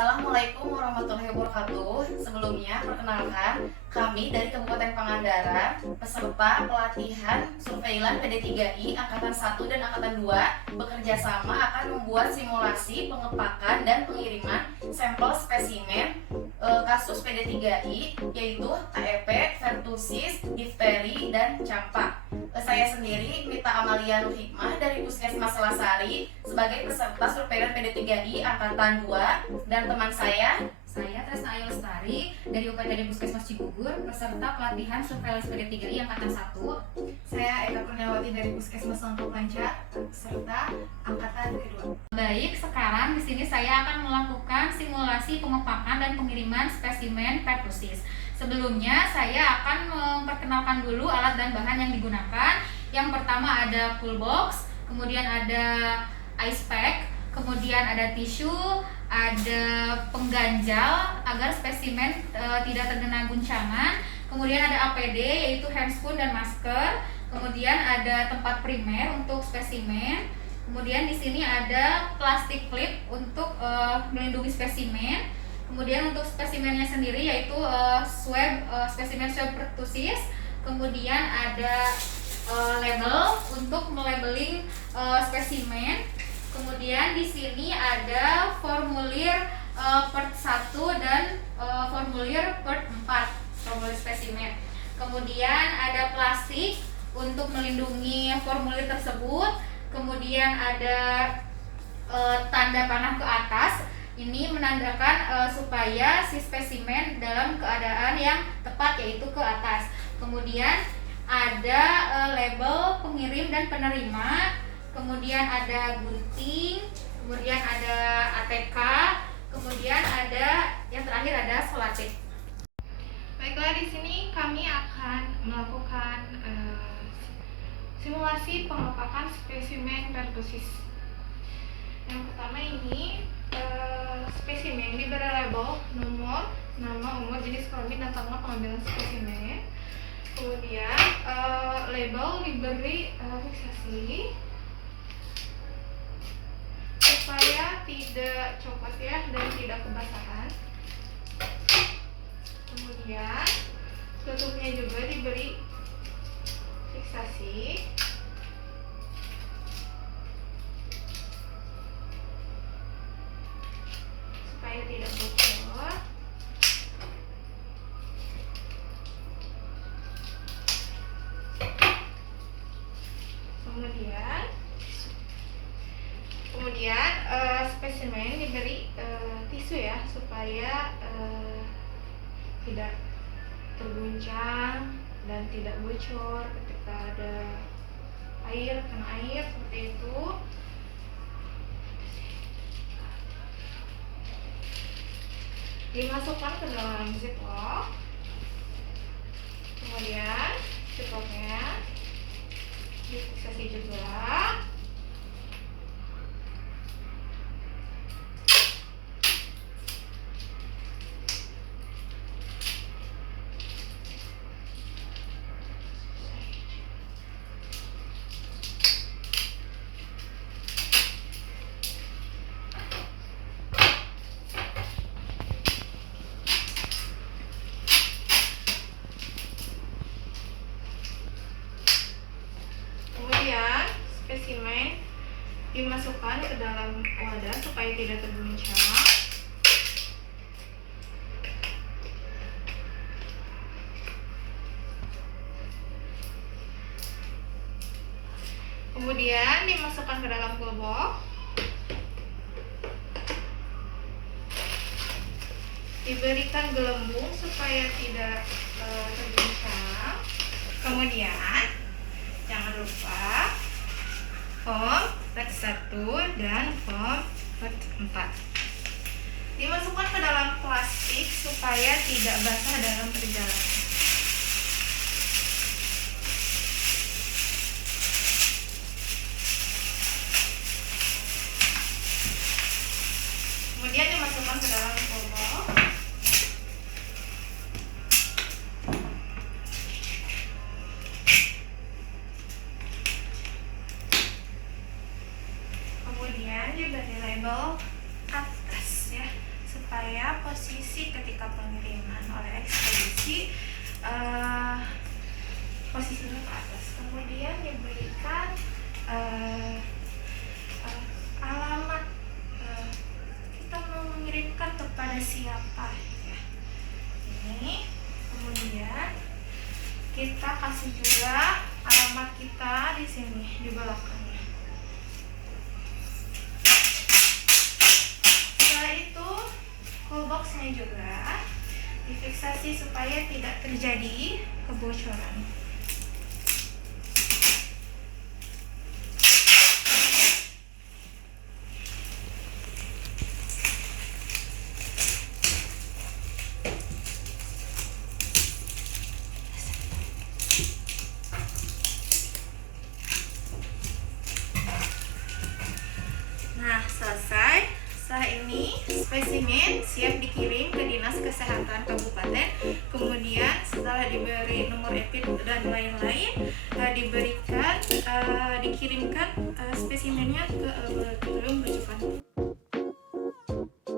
Assalamualaikum warahmatullahi wabarakatuh. Sebelumnya, perkenalkan, kami dari Kabupaten Pangandaran, peserta pelatihan surveilan PD3I Angkatan 1 dan Angkatan 2, bekerja sama akan membuat simulasi pengepakan dan pengiriman sampel spesimen kasus PD3I, yaitu TEP, pertusis, difteri, dan campak. Saya sendiri, Mita Amalia Nur Hikmah dari Puskesmas Selasari, sebagai peserta surveilan PD3I Angkatan 2, dan teman saya Tresna Ayu Lestari dari UPTD Puskesmas Cigugur, peserta pelatihan surveillance PD3I Angkatan 1. Saya Eka Kurniawati dari Puskesmas Lengkop Lancar, serta Angkatan kedua. Baik, sekarang di sini saya akan melakukan simulasi pengepakan dan pengiriman spesimen pertusis. Sebelumnya saya akan memperkenalkan dulu alat dan bahan yang digunakan. Yang pertama ada full box, kemudian ada ice pack, kemudian ada tisu, ada pengganjal agar spesimen tidak terkena guncangan, kemudian ada APD yaitu handscoon dan masker, kemudian ada tempat primer untuk spesimen, kemudian di sini ada plastik clip untuk melindungi spesimen, kemudian untuk spesimennya sendiri yaitu spesimen swab pertusis, kemudian ada label untuk melabeling spesimen. Kemudian di sini ada formulir part 1 dan formulir part 4, formulir spesimen. Kemudian ada plastik untuk melindungi formulir tersebut. Kemudian ada tanda panah ke atas. Ini menandakan supaya si spesimen dalam keadaan yang tepat, yaitu ke atas. Kemudian ada label pengirim dan penerima. Kemudian ada gunting, kemudian ada ATK, kemudian ada yang terakhir ada selotip. Baiklah, di sini kami akan melakukan simulasi pengepakan spesimen pertusis. Yang pertama ini spesimen diberi label nomor, nama, umur, jenis kelamin, dan tanggal pengambilan spesimen. Kemudian label diberi fiksasi supaya tidak copot ya dan tidak kebasahan. Kemudian tutupnya juga diberi fiksasi supaya tidak bocor. Kemudian spesimen diberi tisu ya supaya tidak terguncang dan tidak bocor ketika ada kena air seperti itu. Dimasukkan ke dalam ziplock. Kemudian ziplocknya difiksasi juga. Spesimen dimasukkan ke dalam wadah supaya tidak terguncang. Kemudian dimasukkan ke dalam globok. Diberikan gelembung supaya tidak terguncang. Kemudian jangan lupa foam part 1 dan foam part 4 dimasukkan ke dalam plastik supaya tidak basah dalam perjalanan. Kemudian dimasukkan ke dalam globok. Kemudian diberi label atas ya supaya posisi ketika pengiriman oleh ekspedisi posisinya ke atas. Kemudian diberikan alamat kita mau mengirimkan kepada siapa ya. Ini kemudian kita kasih juga alamat kita di sini di belakangnya. Setelah itu callboxnya juga difiksasi supaya tidak terjadi kebocoran. Nah, selesai. Setelah ini spesimen siap dikirim ke Dinas Kesehatan Kabupaten. Kemudian setelah diberi nomor EPID dan lain-lain, dikirimkan spesimennya ke laboratorium rujukan.